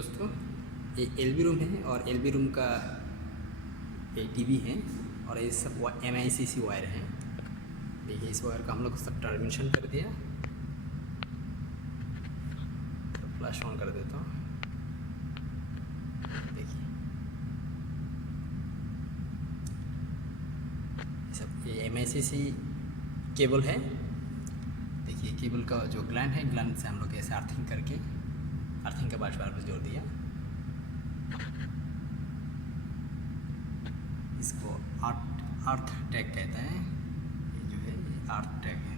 दोस्तों, ये LB room है और एलबी रूम का ये टीवी है और ये सब MICC वायर है। देखिए इस वायर का हम लोग सब टर्मिनेशन कर दिया। तो फ्लैश ऑन कर देता हूँ। देखिए सब ये MICC केबल है। देखिए केबल का जो ग्लैंड है, ग्लैंड से हम लोग ऐसे अर्थिंग करके, अर्थिंग के बाद वायर जोड़ दिया। इसको अर्थ टैग कहते हैं। ये जो है ये अर्थ टैग है।